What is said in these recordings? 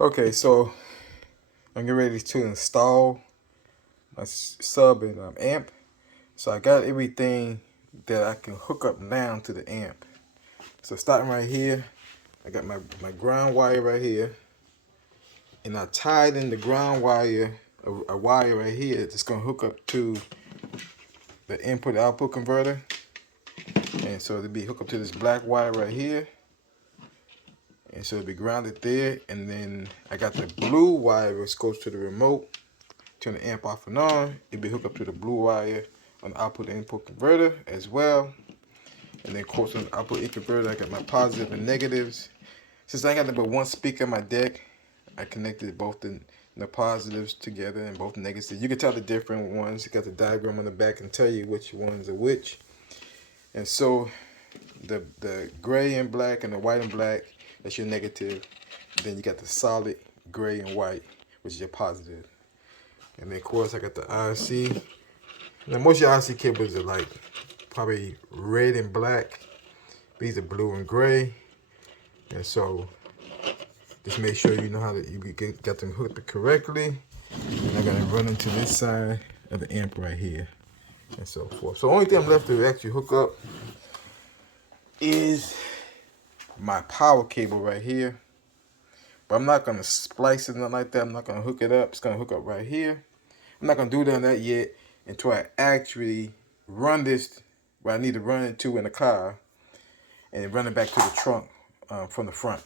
Okay, so I'm getting ready to install my sub and amp. So I got everything that I can hook up now to the amp. So starting right here, I got my ground wire right here, and I tied in the ground wire, a wire right here that's gonna hook up to the input output converter. And so it'll be hooked up to this black wire right here. And so it'll be grounded there. And then I got the blue wire which goes to the remote. Turn the amp off and on. It'll be hooked up to the blue wire on the output to input converter as well. And then of course on the output in converter, I got my positive and negatives. Since I got but one speaker in my deck, I connected both the positives together and both negatives. You can tell the different ones. You got the diagram on the back and tell you which ones are which. And so the gray and black and the white and black, that's your negative. Then you got the solid gray and white, which is your positive. And then of course I got the IC. Now most of your IC cables are like probably red and black. These are blue and gray. And so just make sure you know how to got them hooked correctly. And I'm gonna run into this side of the amp right here and so forth. So the only thing I'm left to actually hook up is my power cable right here. But I'm not gonna splice it, nothing like that. I'm not gonna hook it up. It's gonna hook up right here. I'm not gonna do that yet until I actually run this where I need to run it to in the car and run it back to the trunk from the front.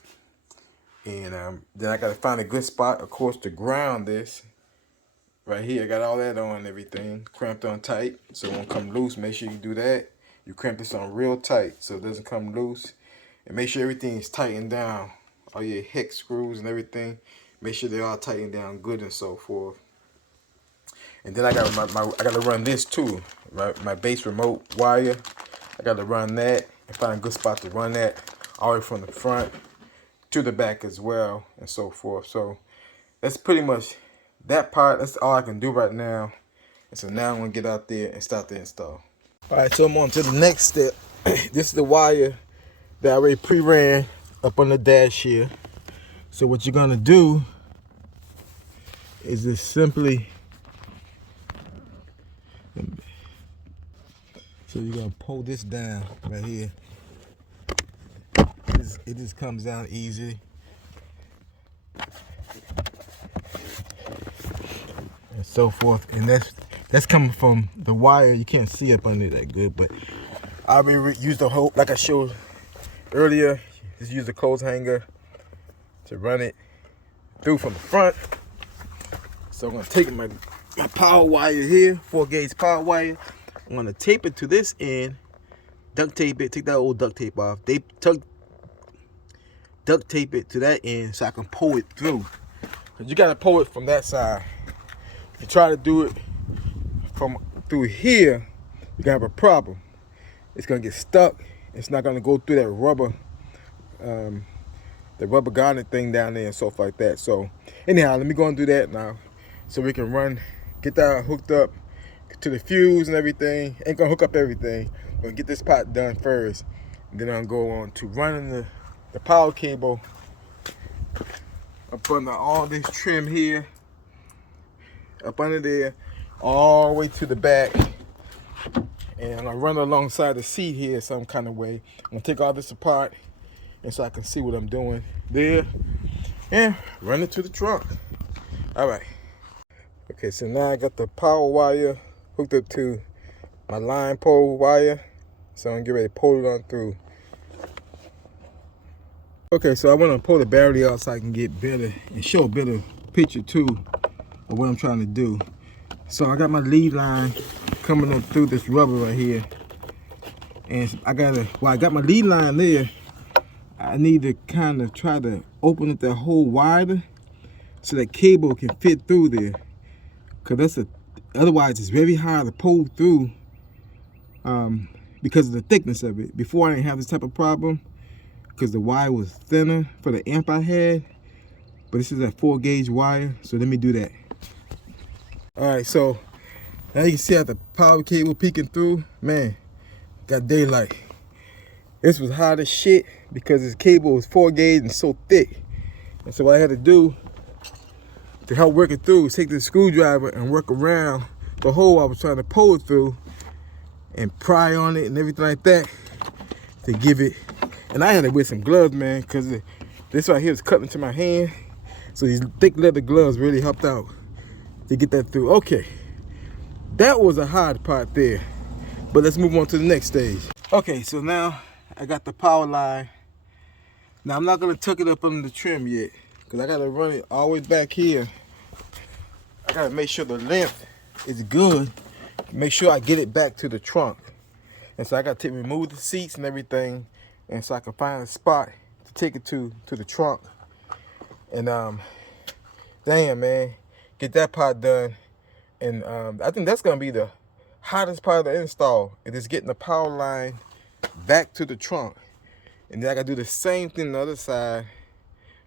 And then I gotta find a good spot, of course, to ground this right here. I got all that on and everything cramped on tight so it won't come loose. Make sure you do that. You cramp this on real tight so it doesn't come loose. And make sure everything is tightened down. All your hex screws and everything, make sure they're all tightened down good and so forth. And then I got I got to run this too, my base remote wire. I got to run that and find a good spot to run that all the way from the front to the back as well and so forth. So that's pretty much that part. That's all I can do right now. And so now I'm gonna get out there and start the install. All right, so I'm on to the next step. This is the wire that I already pre-ran up on the dash here. So what you're gonna do is just simply, so you're gonna pull this down right here. It just comes down easy. And so forth. And that's coming from the wire. You can't see up under that good, but I already used the whole, like I showed earlier, just use the clothes hanger to run it through from the front. So I'm gonna take my power wire here, 4-gauge power wire. I'm gonna tape it to this end, duct tape it, take that old duct tape off. Duct tape it to that end so I can pull it through. Cause you gotta pull it from that side. If you try to do it from through here, you're gonna have a problem. It's gonna get stuck. It's not gonna go through that rubber, the rubber garnet thing down there and stuff like that. So anyhow, let me go and do that now so we can get that hooked up to the fuse and everything. Ain't gonna hook up everything. I'm gonna get this part done first. And then I'll go on to running the power cable up under all this trim here, up under there, all the way to the back. And I'm gonna run alongside the seat here some kind of way. I'm gonna take all this apart and so I can see what I'm doing there and run it to the trunk. All right. Okay, so now I got the power wire hooked up to my line pole wire. So I'm gonna get ready to pull it on through. Okay, so I want to pull the battery out so I can get better and show a better picture too of what I'm trying to do. So I got my lead line coming up through this rubber right here. And I got my lead line there. I need to kind of try to open it that hole wider so that cable can fit through there. Cause otherwise it's very hard to pull through because of the thickness of it. Before I didn't have this type of problem because the wire was thinner for the amp I had. But this is a 4-gauge wire, so let me do that. All right, so now you can see how the power cable peeking through. Man, got daylight. This was hot as shit because this cable was 4-gauge and so thick. And so what I had to do to help work it through is take the screwdriver and work around the hole I was trying to pull it through and pry on it and everything like that to give it. And I had to wear some gloves, man, because this right here was cutting into my hand. So these thick leather gloves really helped out to get that through. Okay, that was a hard part there. But let's move on to the next stage. Okay, so now I got the power line. Now I'm not gonna tuck it up under the trim yet, because I gotta run it all the way back here. I gotta make sure the length is good. Make sure I get it back to the trunk. And so I gotta remove the seats and everything, and so I can find a spot to take it to the trunk. And damn, man, get that part done. And I think that's gonna be the hottest part of the install. It is getting the power line back to the trunk. And then I gotta do the same thing on the other side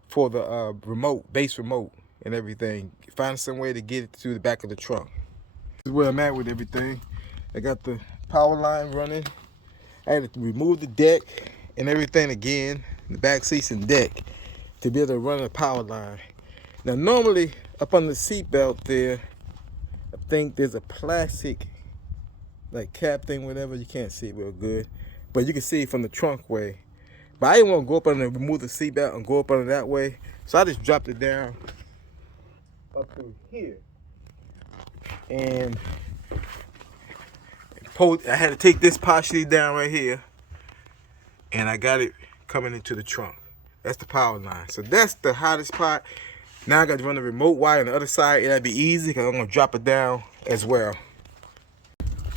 for the remote, base remote and everything. Find some way to get it to the back of the trunk. This is where I'm at with everything. I got the power line running. I had to remove the deck and everything again, the back seats and deck, to be able to run the power line. Now normally up on the seat belt there, I think there's a plastic like cap thing, whatever. You can't see it real good, but you can see it from the trunk way. But I didn't want to go up under and remove the seat belt and go up under that way, so I just dropped it down up through here. And I had to take this partially down right here, and I got it coming into the trunk. That's the power line. So that's the hottest part. Now I got to run the remote wire on the other side. It'll be easy because I'm gonna drop it down as well.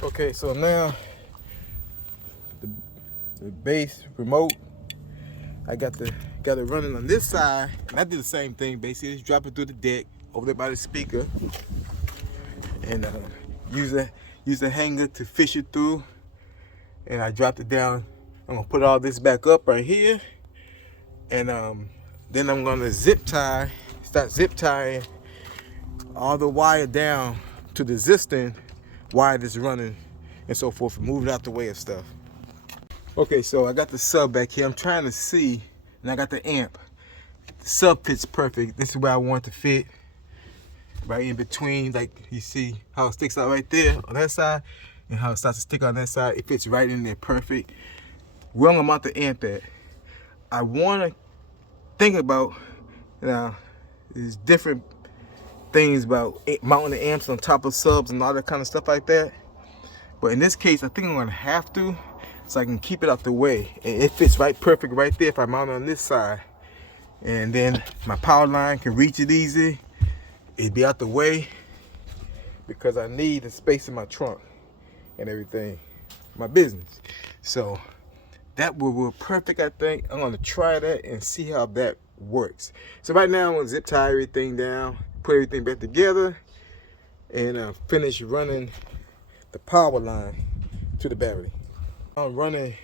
Okay, so now the base remote, I got it running on this side, and I did the same thing. Basically, just drop it through the deck over there by the speaker, and use a hanger to fish it through. And I dropped it down. I'm gonna put all this back up right here, and then I'm gonna start zip tying all the wire down to the existing wire that's running and so forth, and move it out the way of stuff. Okay, so I got the sub back here. I'm trying to see, and I got the amp. The sub fits perfect. This is where I want it to fit, right in between. Like you see how it sticks out right there on that side, and how it starts to stick on that side. It fits right in there perfect. Where I'm gonna mount the amp at, I want to think about, there's different things about mounting the amps on top of subs and all that kind of stuff like that. But in this case, I think I'm gonna have to, so I can keep it out the way. And it fits right perfect right there if I mount it on this side. And then my power line can reach it easy. It'd be out the way because I need the space in my trunk and everything, my business. So that will work perfect, I think. I'm gonna try that and see how that works. So right now I'm gonna zip tie everything down, put everything back together, and finish running the power line to the battery. I'm running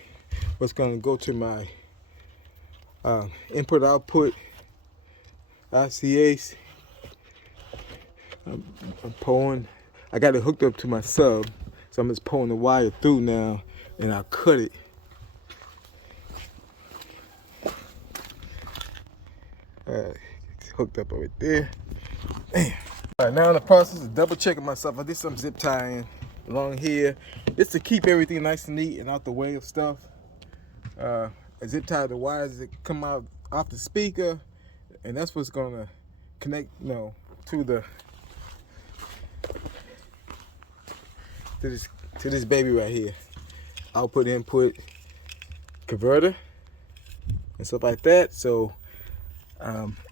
what's gonna go to my input output ICAs. I'm pulling. I got it hooked up to my sub, so I'm just pulling the wire through now, and I'll cut it. It's hooked up right there. Damn. All right, now in the process of double checking myself, I did some zip tying along here just to keep everything nice and neat and out the way of stuff. I zip tied the wires that come out off the speaker, and that's what's gonna connect, to this baby right here. Output input converter and stuff like that. So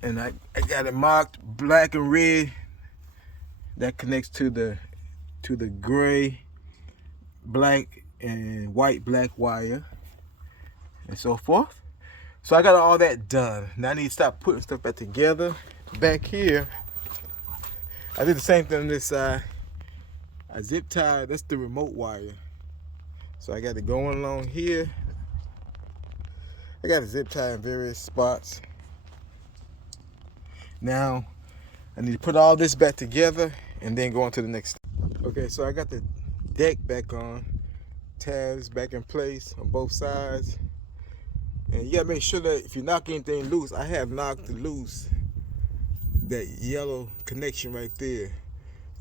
and I got it marked black and red. That connects to the gray, black, and white black wire and so forth. So I got all that done. Now I need to start putting stuff back together. Back here, I did the same thing on this side. I zip tied, that's the remote wire. So I got it going along here. I got it zip tied in various spots. Now I need to put all this back together and then go on to the next step. Okay, so I got the deck back on, tabs back in place on both sides. And you gotta make sure that if you knock anything loose, I have knocked it loose that yellow connection right there,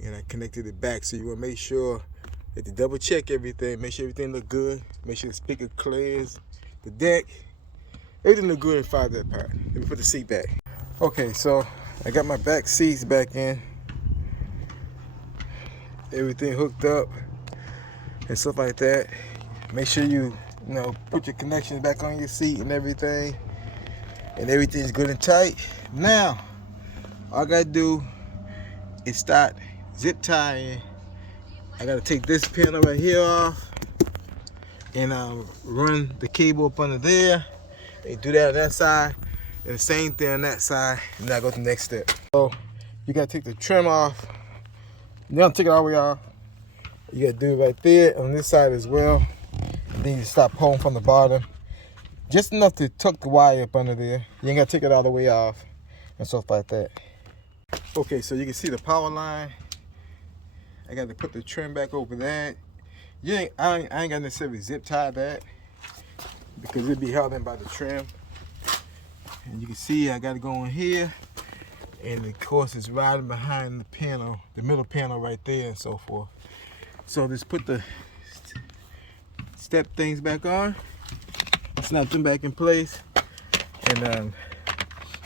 and I connected it back. So you want to make sure that you double check everything, make sure everything look good, make sure the speaker clears, the deck, everything look good inside that part. Let me put the seat back. Okay, so I got my back seats back in, everything hooked up and stuff like that. Make sure you put your connections back on your seat and everything, and everything's good and tight. Now all I gotta do is start zip tying. I gotta take this panel right here off and run the cable up under there, and do that on that side, and the same thing on that side, and then I go to the next step. So you gotta take the trim off. You don't take it all the way off. You gotta do it right there on this side as well. And then you stop pulling from the bottom, just enough to tuck the wire up under there. You ain't gotta take it all the way off and stuff like that. Okay, so you can see the power line. I got to put the trim back over that. I ain't got to necessarily zip tie that because it'd be held in by the trim. And you can see I got to go in here, and of course it's riding behind the panel, the middle panel right there, and so forth. So just put the step things back on, snap them back in place, and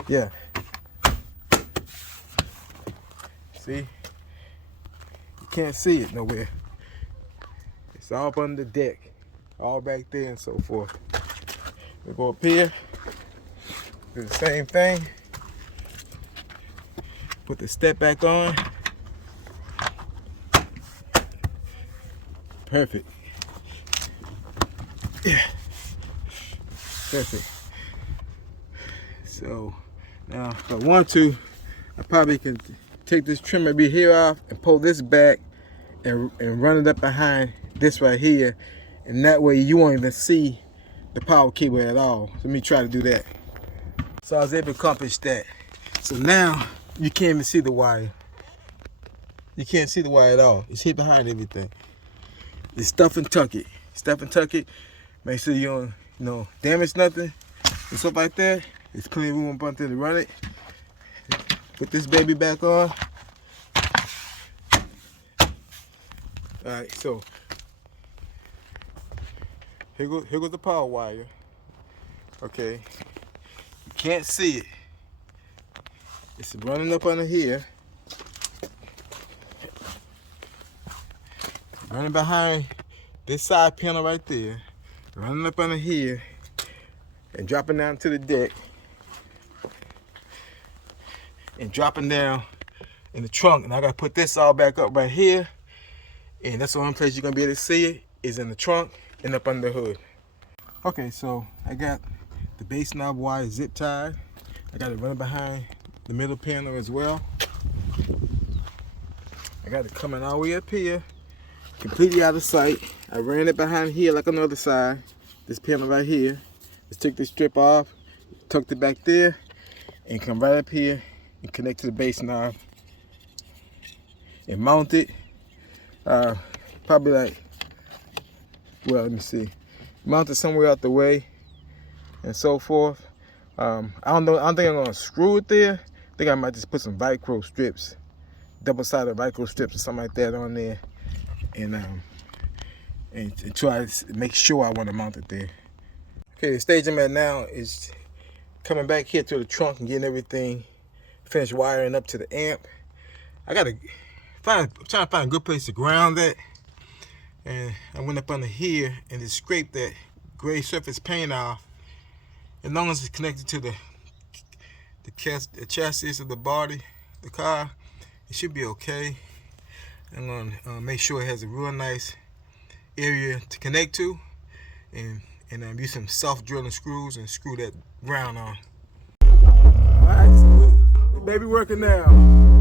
yeah. See, you can't see it nowhere. It's all up on the deck, all back there and so forth. We go up here, do the same thing. Put the step back on. Perfect. Yeah, perfect. So now, if I want to, I probably can take this trim right here off and pull this back and run it up behind this right here, and that way you won't even see the power cable at all. So let me try to do that. So I was able to accomplish that. So now you can't even see the wire. You can't see the wire at all. It's hid behind everything. Just stuff and tuck it. Stuff and tuck it. Make sure you don't damage nothing and stuff like that. There's plenty of room up under to run it. Put this baby back on. Alright, so here goes the power wire. Okay. You can't see it. It's running up under here. Running behind this side panel right there. Running up under here and dropping down to the deck. And dropping down in the trunk, and I gotta put this all back up right here, and that's the only place you're gonna be able to see it is in the trunk and up under the hood. Okay, so I got the base knob wire zip tied. I got it running behind the middle panel as well. I got it coming all the way up here, completely out of sight. I ran it behind here like on the other side, this panel right here. Just took this strip off, tucked it back there, and come right up here and connect to the base knob and mount it. Probably like, well, let me see, mount it somewhere out the way and so forth. I don't think I'm gonna screw it there. I think I might just put some Velcro strips, double-sided Velcro strips or something like that on there, and try to make sure I want to mount it there. Okay, the stage I'm at now is coming back here to the trunk and getting everything finished wiring up to the amp. I gotta trying to find a good place to ground that, and I went up under here and just scraped that gray surface paint off. As long as it's connected to the chassis of the body, the car, it should be okay. I'm gonna make sure it has a real nice area to connect to, and use some soft drilling screws and screw that ground on. Alright, so the baby working now.